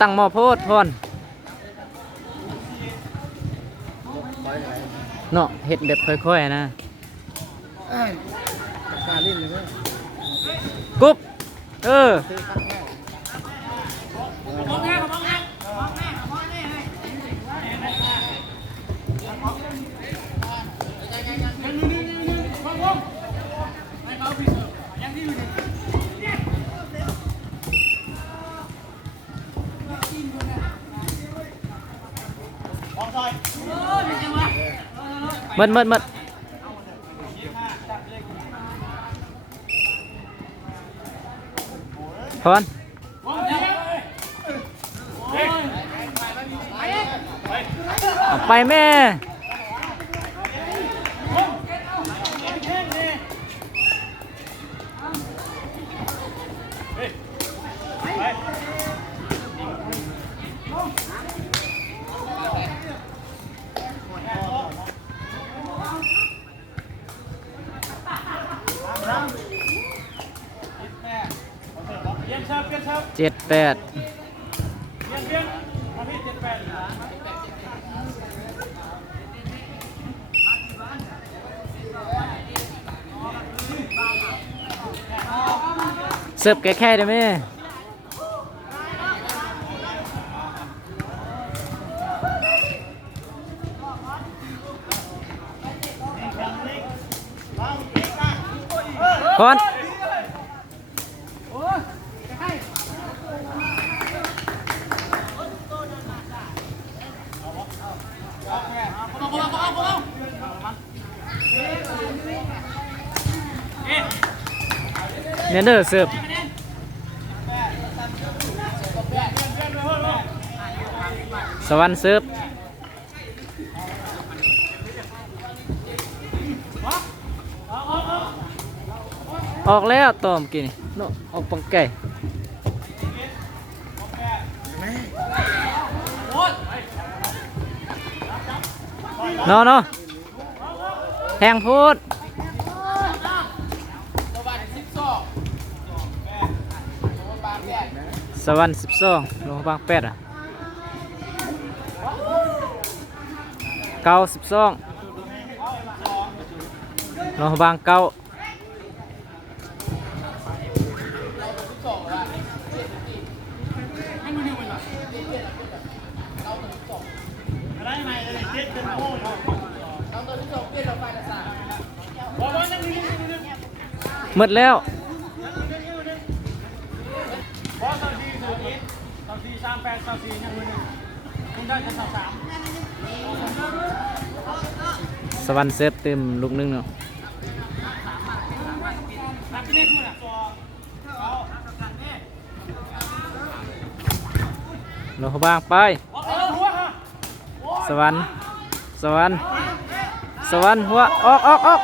ตั้งหม้อโพดพอนเนาะเห็ดแบบค่อยๆนะกุ๊บมัดพอนเอาไปแม่7-8เสิร์ฟแค่ได้ไหมพอนเนเดอร์เสิร์ฟ สวรรค์เสิร์ฟออกแล้วตอมกินโนออกปังไก่นอนแทงพูดสวรรค์12โรงพยาบาล8อ่ะเก้า12โรงพยาบาล9หมดแล้วสวรรค์เซฟเต็มลูกนึงเนาะโลกบ้างไปสวรรค์หัวออก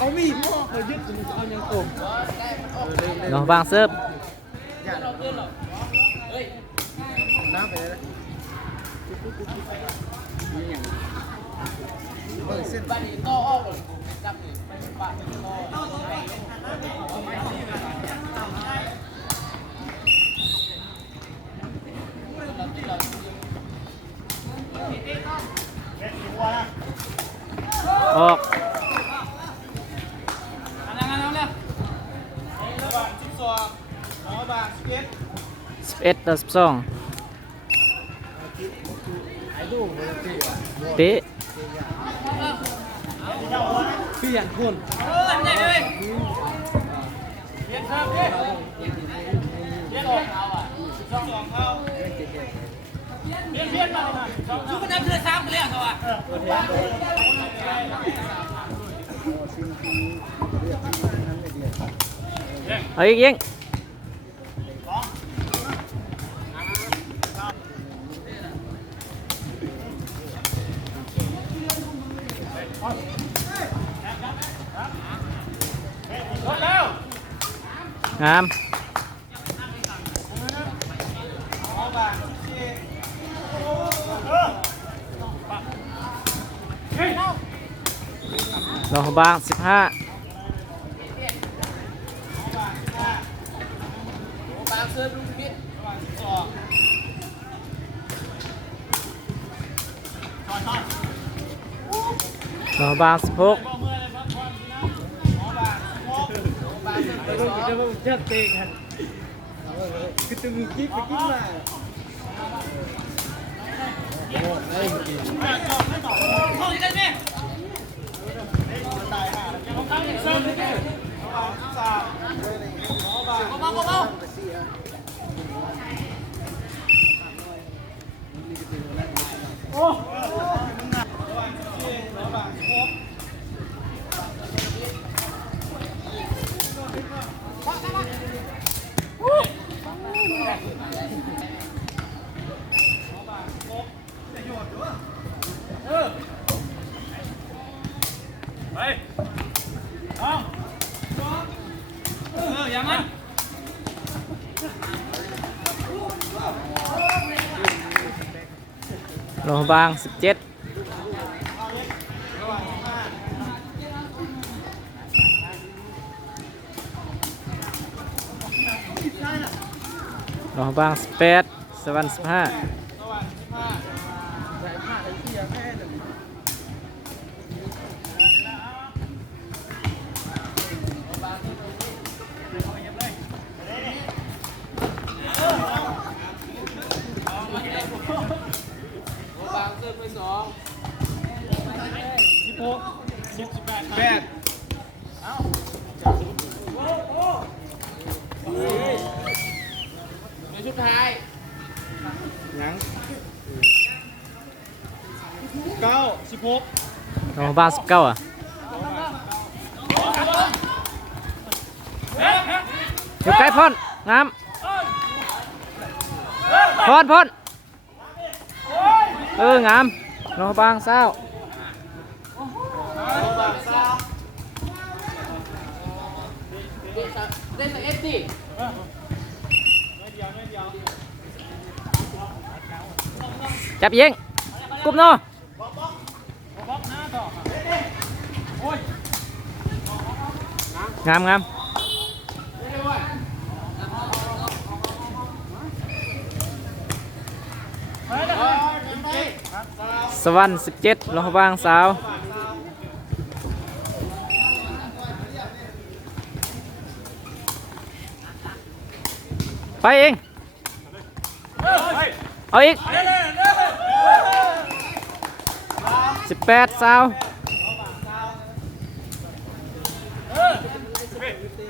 เอามีดพ่อเคยยึดถึงเอายังโกง โลกบ้างเซิร์ฟ น้ำไปเลยนี่อย่างเปิดเส้นบ้านนี้ต่อออกเลยจับเลยไปปะออก11 ต่อ 12เตะ พี่อย่างคุณเอาอีกยิงงามโลกบ้าง15โลกบ้าง16จะเตะกันคือตึงกิ๊บไปกิ๊บมาอย่ามา โลกบ้าง17โลกบ้าง18สวรรค์15ชุดท้าย ยัง9 16โลกบ้าง19อ่ะ เฮ้ย อยู่ใกล้พ่นงามพ่นงามรอบางเศร้าเล่นแต่เอฟดิจับยิงกุบโนงามสวรรค์17รอบางสาวไปเองเอาอีก18สาว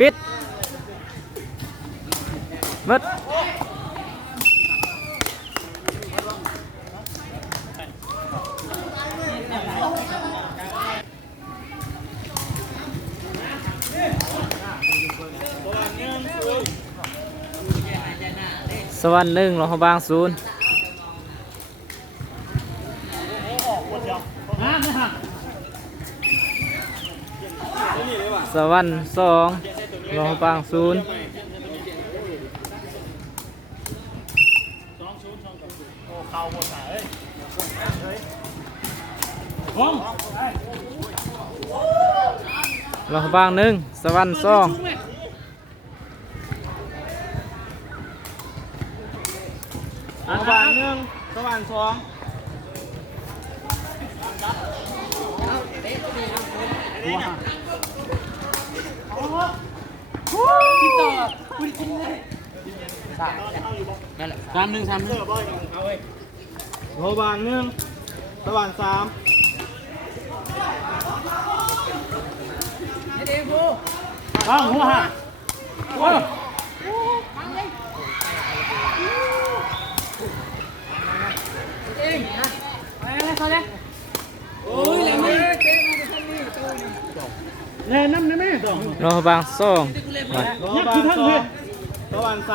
ปิดมืดสวรรค์1รอบาง0สวรรค์2รอบาง0รอบาง1สวรรค์2สว่าง1สว่าง2ติดต่อคุณกินเลยนั่นแหละ3-1สว่าง1สว่าง3เด็กผู้ หัวหักเองนะไปเลยเขาเลยโอ้ยอะไรมึงเจ๊มาเป็นท่านนี่ตู้นี่ แน่น้ำนะแม่ รอบาง2 สว่าง3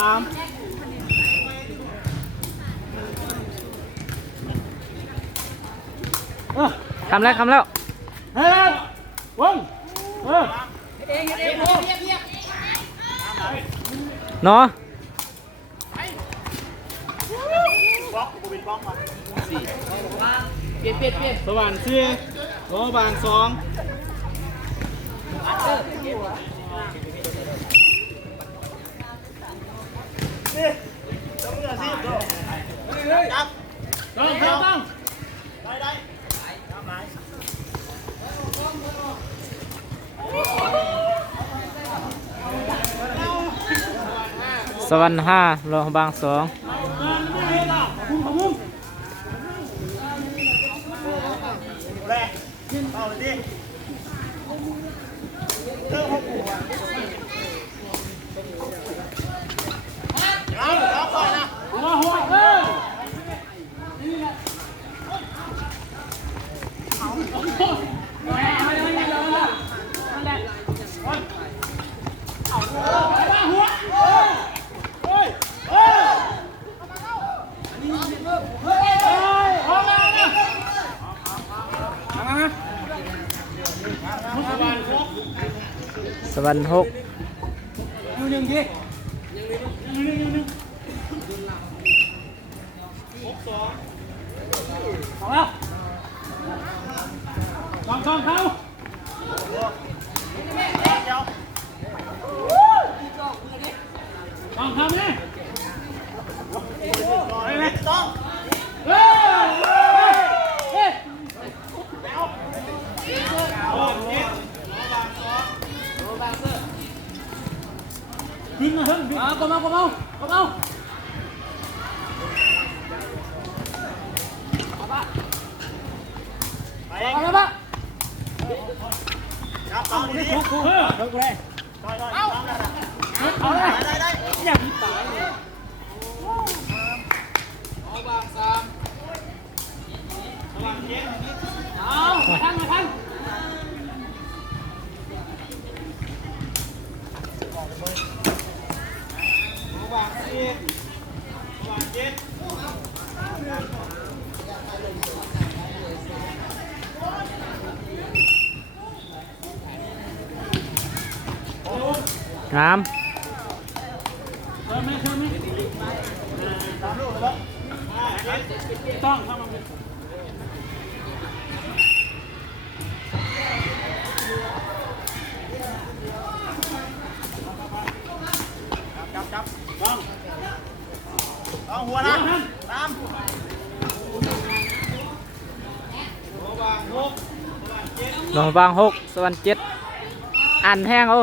คำแล้วเฮ้ยวังเองเพียบเนาะเปลี่ยนสว่าง4สว่าง2ต้องสวรรค์5รอบาง2สวรรค์6อยู่1ทีเอาแล้วเข้าต้องทำนี่ไปเลยต้องขึ้นมาขึ้นก็มาไปปะจับเอาดิกูเลิกเลยเอาเลยได้อย่าพิตายเลยเอาบาง3เอาทัน งามเอาหัวนะตามหนองบาง6สวรรค์7อ่านแห้งโอ้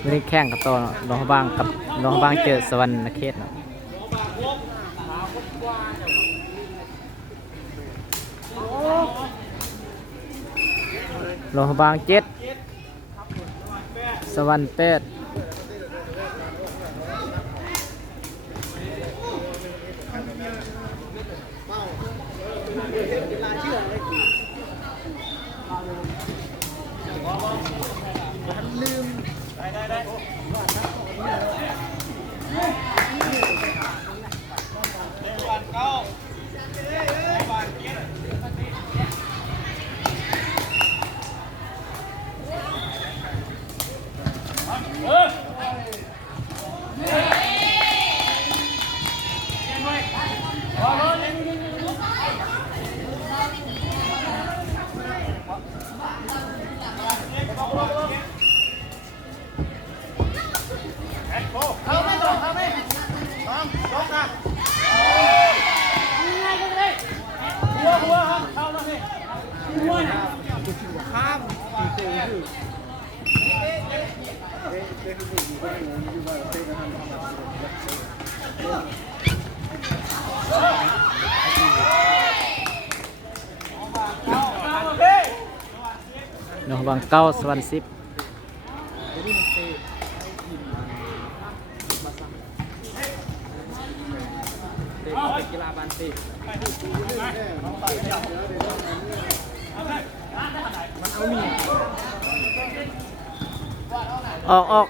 ไม่ได้แข่งกับตัวหนองบางกับหนองบางเจอสวรรค์เขตเนาะหนองบาง7สวรรค์8หนองบาง9สวรรค์10กีฬาบานตีออก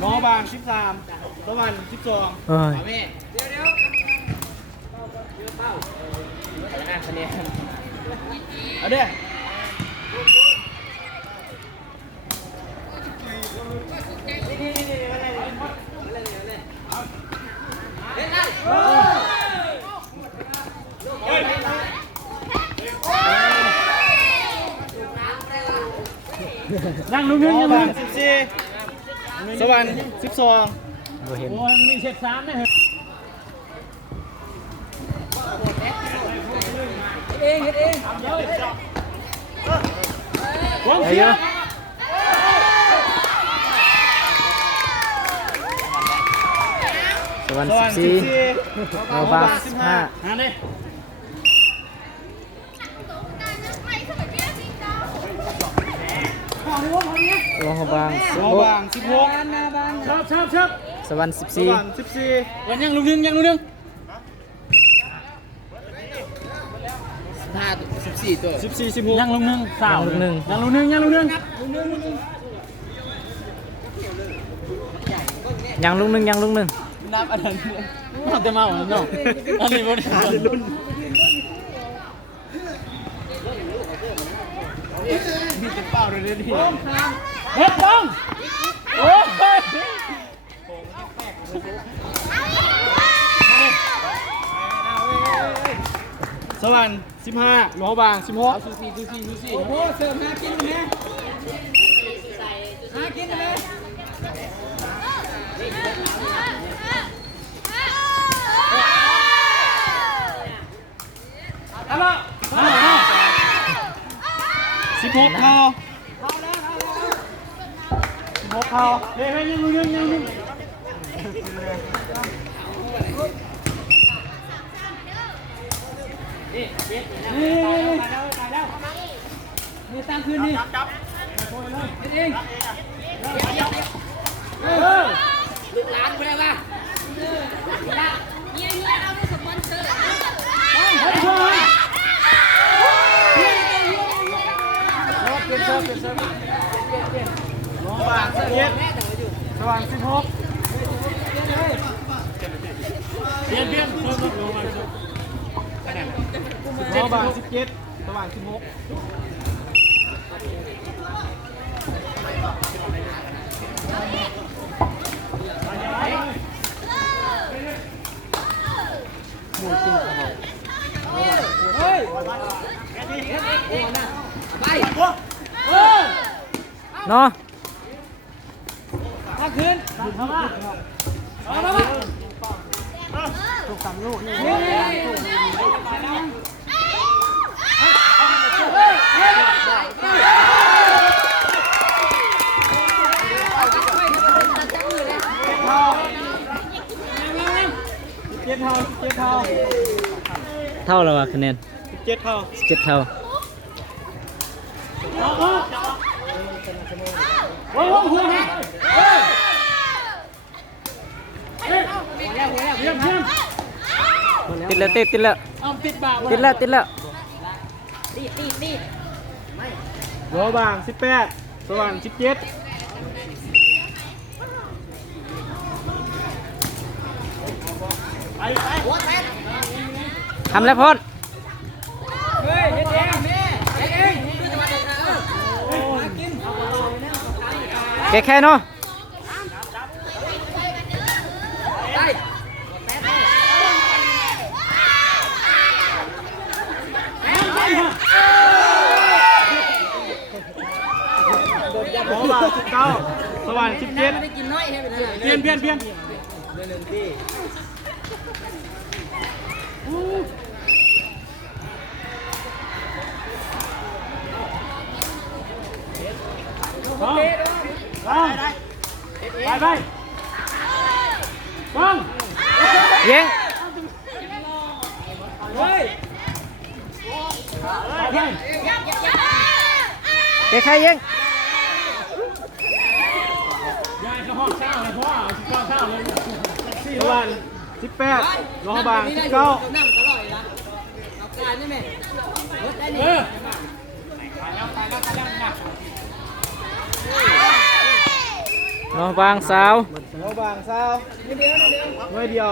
หนองบาง13สวรรค์12เอ้ย เดี๋ยวคะแนน เอาเด้นั่งลุ้น หนองบาง ๆ 14สวรรค์12 บ่เห็น โอ้ยมีเช็ด3นะเหรอเองเองเดี๋ยว ไอ้เยอะส วรรค์14เราบาง15 หาดิ โลหะบาง เราบาง16ชับ 16สวรรค์ สวรรค์14วันยังลูกนึงยังลูกนึง14ตัว14 16ยังลูกนึงสาว ลูกหนึ่ง ยังลูกนึงยังลูกนึง ยังลูกหนึ่งยังลูกหนึ่ง นับอันนั้นเอาแต่มาของน้องอันนี้บ่ได้หารุ่นนี่เป็นเป้าเลยดิเฮ็ดบ้องโอ้ยสวรรค์15หลวงบาง16ซูซี่โอ้โหเสิร์ฟหากินกันนะหากินกันเลยเอาละ16พอ16พอเฮ้ยยังรู้ยังรู้นี่ตั้งคืนนี่จับเองลูกหลานไปแล้วป่ะเนี่ยเอาไปสปอนเซอร์เปลี่ยนเซิร์ฟน้องบางสว่าง16เปลี่ยนน้องบาง17สว่าง16เนาะ ถ้าคืนเข้ามาเอาแล้วป่ะถูกสามลูกนี่17 เท่าแล้ววะคะแนน เท่า 17เท่า โอ้โหหัวนะเยี่ยม ติดแล้วติดแล้ว เอาติดบ่า ติดแล้วหัวบาง18สว่าง17ไปหัวแทน ทำแล้วพอด เฮ้ยเฮ็ดเอง แกแค่เนาะ หัวบาง19สว่าง17เปลี่ยนไปบ้าง เย้งแกแค่เย้ง สว่าง18หัวบาง19น้องบางสาว หัวบางสาวเดียว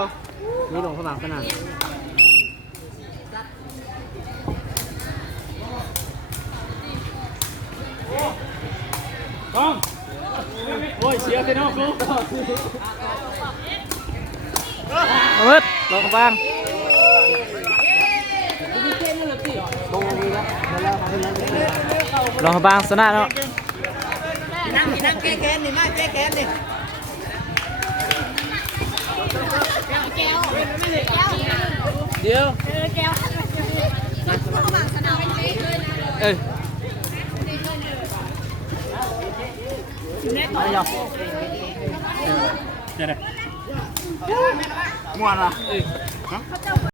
นี่ลงสนามขนาดต้องโอ้ยเสียไปนอกกู เอามืดลงบางลงบางชนะเนาะ นั่งแก้แค้นนี่มาแก้แค้นนี่เดี๋ยวเออเดี๋ยว ม่วนอ่ะ